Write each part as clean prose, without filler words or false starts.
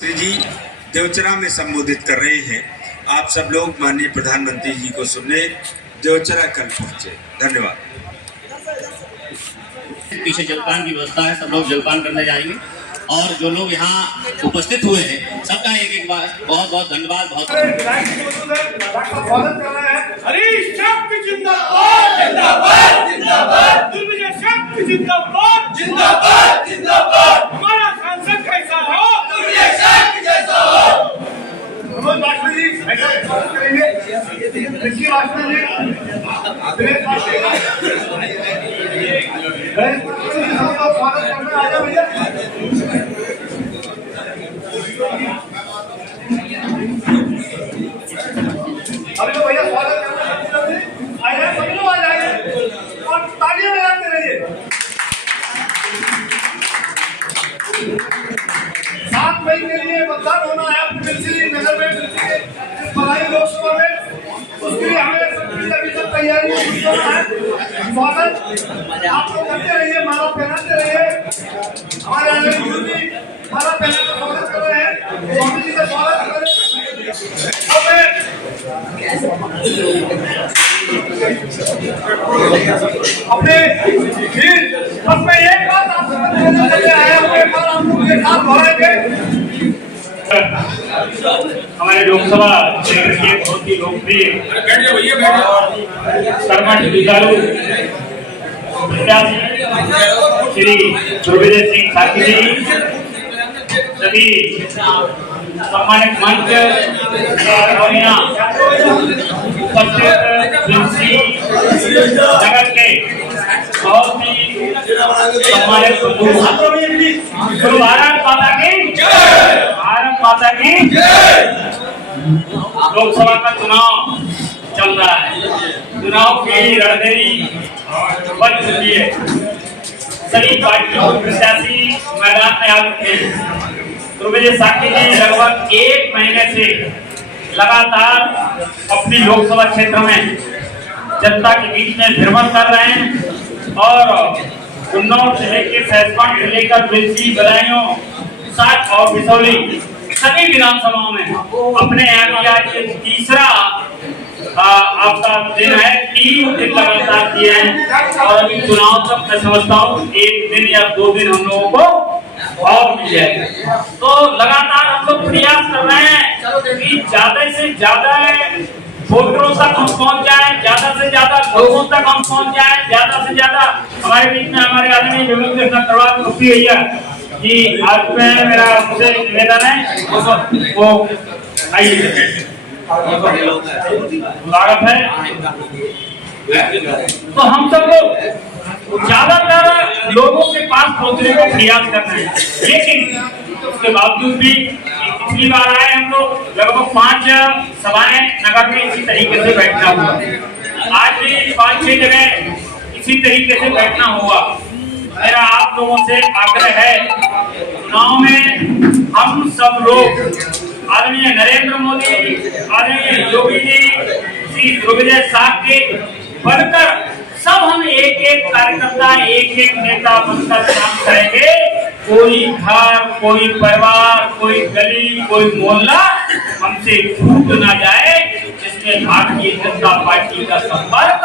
जी देवचरा में संबोधित कर रहे हैं। आप सब लोग माननीय प्रधानमंत्री जी को सुनने देवचरा कल पहुंचे। धन्यवाद। पीछे जलपान की व्यवस्था है, सब लोग जलपान करने जाएंगे और जो लोग यहाँ उपस्थित हुए हैं सबका एक एक बार बहुत बहुत धन्यवाद। बहुत हरीश शक्ति जिंदाबाद जिंदाबाद जिंदाबाद, दुर्विजय शक्ति जिंदाबाद जिंदाबाद जिंदाबाद। हमारा सांसद कैसा हो, दुर्विजय शक्ति जैसा हो। मनोज बाजपेयी जी ऐसा स्वागत करेंगे। ऋषि बाजपेयी जी सबका स्वागत करना आजा भैया। अभी तो भैया स्वागत करना आइए, सभी लोग आ जाइए और तालियां बजाते रहिए। 7 मई के लिए मतदान होना है अपनी नगर में, बधाई लोकसभा में, उसके लिए हमें अभी तक तैयारी करना है। स्वागत आप लोग करते रहिए, माला पहनाते रहिए। हमारे आदरणीय गुरु जी माला पहनाकर स्वागत कर रहे हैं। स्वामी जी का स्वागत करें। अपने फिर अब मैं एक बात आपसे बताने के लिए आया हूँ, एक बार आप लोग एक हाथ बढ़ाएंगे। हमारे लोकसभा क्षेत्र के बहुत ही लोकप्रिय कर्मठ जुझारू प्रत्याशी श्री दुर्विजय सिंह साकी जी, सभी सम्मानित मंच और यहाँ उपस्थित नगर के बहुत ही सम्मानित गुरु भारत माता की जय, भारत माता की जय। लोकसभा का चुनाव चल रहा है, चुनाव की रणनीति बन चुकी है। सभी पार्टियों के प्रत्याशी मैदान में आ चुके हैं। दुर्विजय साकी जी लगभग 1 महीने से लगातार अपनी लोकसभा क्षेत्र में जनता के बीच में भ्रमण कर रहे हैं और उन्नाव जिले के सहसपाट जिले का बिलसी, बदायूं, साठ और बिसौली सभी विधानसभाओं में अपने यहाँ की आज ये तीसरा आपका दिन है। 3 दिन लगातार दिए हैं और अभी चुनाव तक मैं समझता हूँ 1 दिन या 2 दिन हम लोगों को और मिल जाएगा। तो लगातार हम लोग प्रयास कर रहे हैं कि ज्यादा से ज्यादा वोटरों तक हम पहुंच जाए, ज्यादा से ज्यादा लोगों तक हम पहुंच जाए, ज्यादा से ज्यादा हमारे बीच में हमारे आदरणीय विमल प्रवाद मुफ्ती भैया जी आज में मेरा मुझे निवेदन है वो आइए स्वागत है। तो हम सब लोग ज्यादातर लोगों के पास पहुंचने का प्रयास कर रहे हैं, लेकिन उसके बावजूद भी पिछली बार आए हम लोग लगभग 5 सभाएं नगर में इसी तरीके से बैठना हुआ। आज भी 5-6 जगह इसी तरीके से बैठना हुआ। मेरा आप लोगों से आग्रह है, गांव में हम सब लोग आदरणीय नरेंद्र मोदी, आदरणीय योगी जी, श्री दुर्विजय साकी बनकर सब हम एक-एक कार्यकर्ता, एक-एक नेता बनकर काम करेंगे। कोई घर, कोई परिवार, कोई गली, कोई मोहल्ला हमसे छूट ना जाए जिसमें भारतीय जनता पार्टी का संपर्क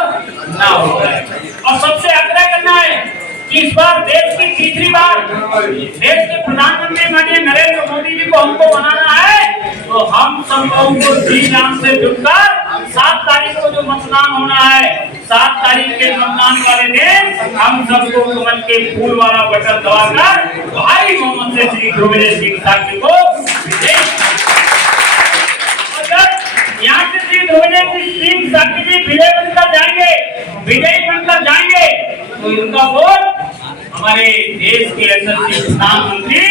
ना हो जाए। और सबसे आग्रह करना है कि इस बार देश की तीसरी बार देश के प्रधानमंत्री माननीय नरेंद्र मोदी जी को हमको बनाना है, तो हम सब लोगों को जी जान से जुटकर 7 तारीख को जो मतदान होना है, 7 तारीख के मतदान वाले दिन हम सबको कमल के फूल वाला बटन दबाकर भारी बहुमत से श्री दुर्विजय सिंह साकी को यहाँ से श्री दुर्विजय सिंह साकी जी विजय बनकर जाएंगे, विजयी बनकर जाएंगे तो इनका वोट हमारे देश के यशस्वी प्रधानमंत्री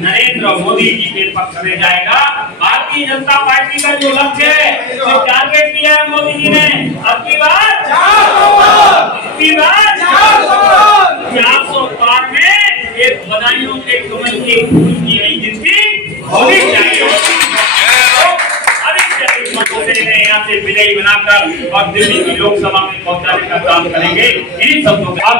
नरेंद्र मोदी जी के पक्ष में जाएगा। भारतीय जनता पार्टी का जो लक्ष्य है, जो टारगेट किया है मोदी जी ने, अब की बार 400 पार में एक बदायूं के कमल के फूल की नई जिंदगी होनी चाहिए। यहाँ से विजयी बनाकर और दिल्ली की लोकसभा में पहुंचाने का काम करेंगे। इन शब्दों के आप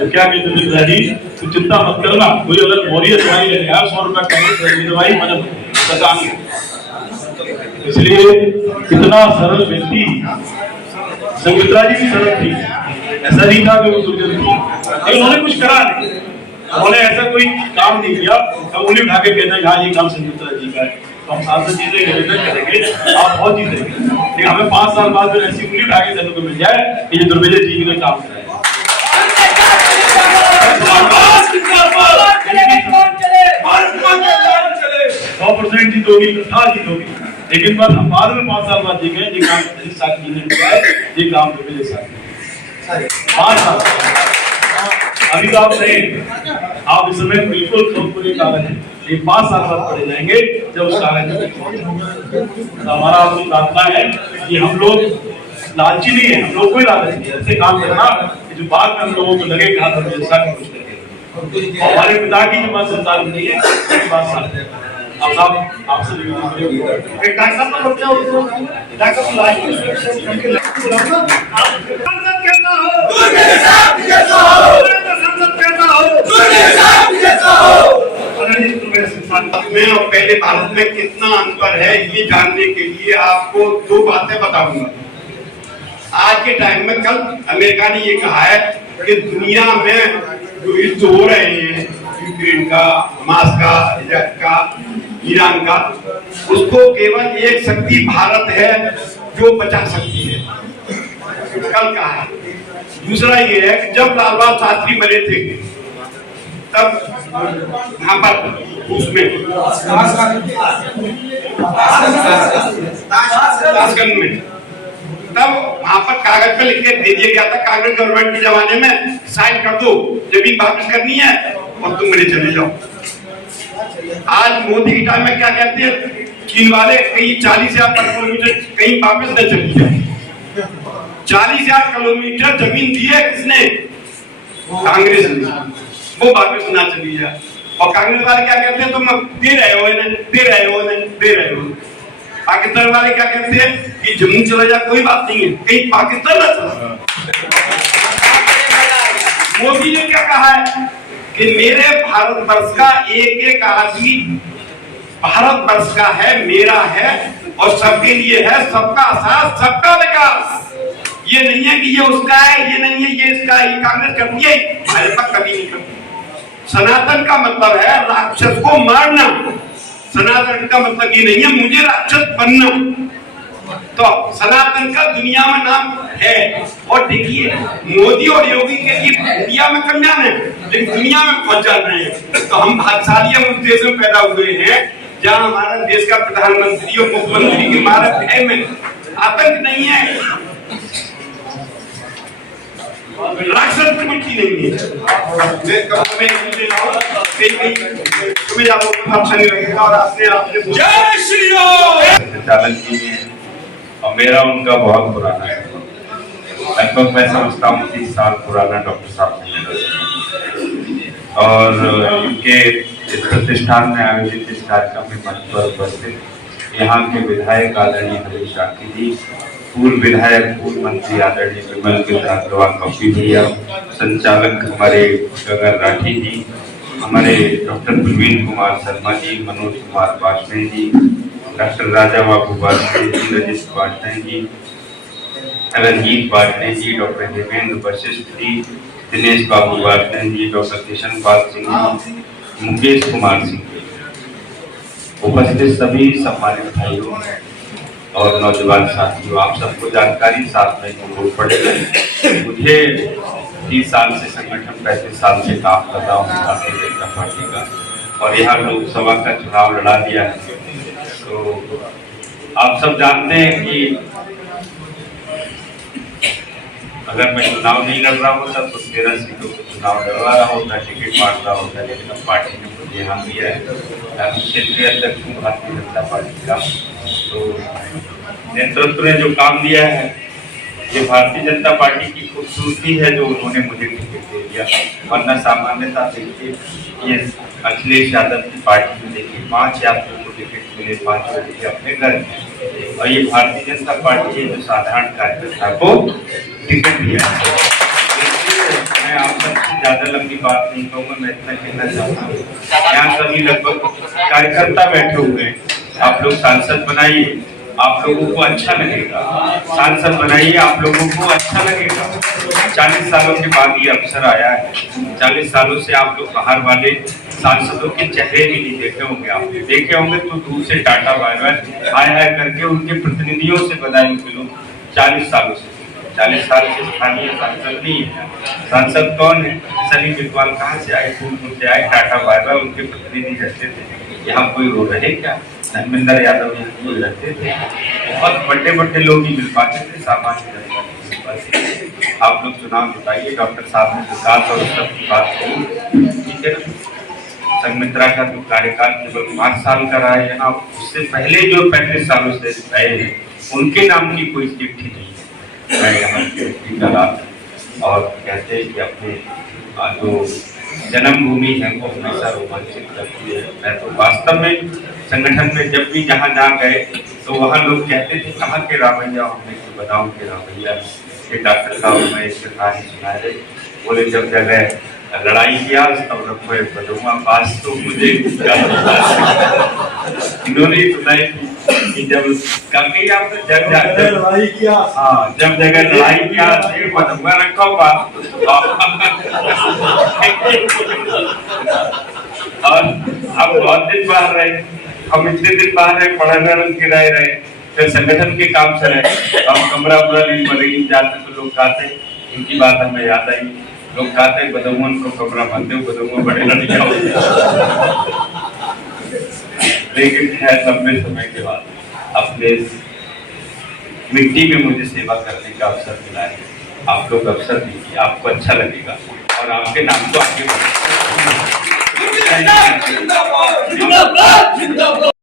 तो क्या कहते थे दादी, तू चिंता मत करना, कोई अगर बोरियत दवाई ले यार 100 रुपया कहीं दवाई मतलब बताएंगे। इसलिए इतना सरल व्यक्ति, संगीता जी भी सरल थी, ऐसा नहीं था कि वो दुर्जन थी, लेकिन उन्होंने कुछ करा नहीं, उन्होंने ऐसा कोई काम नहीं किया। हम उन्हें उठा के कहते हैं हाँ ये काम संगीता जी का है, तो हम सांसद जीतेंगे करेंगे, आप बहुत जीतेंगे, लेकिन हमें 5 साल बाद फिर ऐसी उंगली उठा के देने को मिल जाए कि ये दुर्बेले जी ने काम किया। 100% जीतोगी, था जीतोगी, लेकिन बस हम बाद में 5 साल बाद देखें ये काम साथी ने किया है, ये काम दुर्बेले साथी 5 साल। अभी तो आप सही, आप इस समय बिल्कुल पूरे कागज है, ये 5 साल बाद पढ़े जाएंगे जब उस कागज में। हमारा आपको प्रार्थना है कि हम लोग लालची नहीं है, हम लोग कोई लालच नहीं है, ऐसे काम करना जो बाद में हम लोगों को लगे कि हाँ ऐसा कुछ लगे। हमारे पिता की जो बात संतान नहीं है, बात साथ है। अब साहब आपसे डॉक्टर साहब को बच्चा हो, डॉक्टर साहब में और पहले भारत में कितना अंतर है ये जानने के लिए आपको 2 बातें बताऊंगा। आज के टाइम में, कल अमेरिका ने ये कहा है कि दुनिया में जो युद्ध हो रहे हैं, यूक्रेन का, हमास का, इराक का, ईरान का, उसको केवल एक शक्ति भारत है जो बचा सकती है, कल कहा है। दूसरा ये है कि जब लाल बहादुर शास्त्री बने थे तब यहाँ पर उसमें में तब वहां पर कागज पे लिख के दे दिया गया था, कांग्रेस गवर्नमेंट के जमाने में साइन कर दो, जमीन वापस करनी है और तुम मेरे चले जाओ। आज मोदी के टाइम में क्या कहते हैं, चीन वाले कहीं 40,000 किलोमीटर कहीं वापस न चली जाए। 40,000 किलोमीटर जमीन दी है किसने? कांग्रेस ने, वो वापस ना चली जाए। और कांग्रेस वाले क्या कहते हैं, तुम दे रहे हो इन्हें, दे रहे हो इन्हें, दे रहे हो। पाकिस्तान वाले क्या कहते हैं कि जम्मू चला जाए, कोई बात नहीं है, कहीं पाकिस्तान ना चला। मोदी ने क्या कहा है कि मेरे भारतवर्ष का एक एक आदमी भारतवर्ष का है, मेरा है और सबके लिए है, सबका साथ सबका विकास। ये नहीं है कि ये उसका है, ये नहीं है ये इसका है, ये कांग्रेस करती है, भाजपा कभी नहीं करती। सनातन का मतलब है राक्षस को मारना, सनातन का मतलब ये नहीं है मुझे राक्षस बनना। तो सनातन का दुनिया में नाम है। और देखिए मोदी और योगी के लिए इंडिया में कल्याण है, लेकिन दुनिया में पहुंच जा रहे हैं। तो हम भाग्यशाली हम उस देश में पैदा हुए हैं जहाँ हमारा देश का प्रधानमंत्री और मुख्यमंत्री के मारे भय में आतंक नहीं है, राक्षस प्रवृत्ति नहीं है। जय श्री राम। चालन जी हैं और मेरा उनका बहुत पुराना है, लगभग मैं समझता हूँ 30 साल पुराना डॉक्टर साहब ने, और उनके इस प्रतिष्ठान में आयोजित इस कार्यक्रम में मंच पर उपस्थित यहाँ के विधायक आदरणीय हरीश राठी जी, पूर्व विधायक पूर्व मंत्री आदरणीय विमल अग्रवाल कॉफी भैया, संचालक हमारे गगन राठी जी, हमारे doctor Praveen Kumar Sharma ji, Manoj Kumar Vajpayee ji, doctor Raja Babu Vajpayee ji, Rajit Vajpayee ji, Ranjit Vajpayee ji, doctor Hemendra Vashishtha ji, Dinesh बाबू वाजपेयी जी, डॉक्टर किशन पाल सिंह जी, मुकेश कुमार सिंह जी, उपस्थित सभी सम्मानित भाइयों और नौजवान साथियों, आप सबको जानकारी साथ में बोल पड़ेगा। मुझे 30 साल से संगठन 35 साल से काम कर रहा हूँ भारतीय जनता पार्टी का, और यहाँ लोकसभा का चुनाव लड़ा दिया है। तो आप सब जानते हैं कि अगर मैं चुनाव नहीं लड़ रहा होता तो 13 सीटों को चुनाव लड़वा रहा होता, टिकट बांट रहा होता, लेकिन अब पार्टी ने मुझे यहाँ दिया है। क्षेत्रीय अध्यक्ष हूँ भारतीय जनता पार्टी का, तो नेतृत्व ने जो काम दिया है ये भारतीय जनता पार्टी की खूबसूरती है जो उन्होंने मुझे टिकट दे दिया। वरना सामान्यता देखिए ये अखिलेश यादव की पार्टी में देखिए 5 यात्रियों को टिकट मिले, 5 लोगों के अपने घर में, और ये भारतीय जनता पार्टी है जो साधारण कार्यकर्ता को टिकट दिया। मैं आप सबसे ज्यादा लंबी बात नहीं कहूँगा, मैं इतना कहना चाहता हूँ, यहाँ सभी लगभग कार्यकर्ता बैठे हुए हैं। आप लोग सांसद बनाइए, आप लोगों को अच्छा लगेगा। सांसद बनाइए, आप लोगों को अच्छा लगेगा। 40 सालों के बाद ये अवसर आया है। 40 सालों से आप लोग बाहर वाले सांसदों के चेहरे भी नहीं देखे होंगे। आप देखे होंगे तो दूर से टाटा बाय बाय हाय हाय करके उनके प्रतिनिधियों से बधाई मिलो। 40 सालों से 40 साल से स्थानीय सांसद नहीं है। सांसद कौन है? सनी बिकवाल कहाँ से आए? फूलपुर से आए, टाटा बाय बाय उनके प्रतिनिधि रहते थे। यहाँ कोई रो रहे क्या? धर्मेंद्र यादव यहाँ कोई रहते थे। बहुत बड़े बड़े लोग ही मिल पाते थे, सामान्य जनता नहीं मिल पाते। आप लोग चुनाव जिताइए। डॉक्टर साहब ने विकास और सबकी बात कही, ठीक है ना। संघमित्रा का जो कार्यकाल केवल 5 साल का रहा है यहाँ, उससे पहले जो 35 सालों से रहे हैं उनके नाम की कोई चिट्ठी नहीं है। मैं यहाँ चिट्ठी का लाभ और कहते हैं कि अपने जो जन्मभूमि है वो हमेशा रोमांचित करती है। मैं तो वास्तव में संगठन में जब भी जहाँ गए तो वहाँ लोग कहते थे कहाँ के रामैया, हमने तो बताऊँ के रामैया। ये डॉक्टर साहब में इसके कहानी सुनाए, बोले जब जगह लड़ाई किया तब रखो बदूंगा पास। तो मुझे इन्होंने सुनाई कि जब कभी आप जब लड़ाई किया, हाँ जब जगह लड़ाई किया बदूंगा रखो पास। और हम बहुत दिन बाहर रहे, हम इतने दिन बाहर रहे, पढ़ाना रहे, फिर संगठन के काम से रहे। हम कमरा उमरा नहीं बनेगी जाते तो लोग कहते, उनकी बात हमें याद आई। लोग कहते बदौमन को कमरा बनते हो, बदौमन बड़े लड़ जाओ। लेकिन खैर लंबे समय के बाद अपने मिट्टी में मुझे सेवा करने का अवसर मिला है। आप लोग अवसर दीजिए, आपको अच्छा लगेगा और आपके नाम को आगे बढ़ेगा।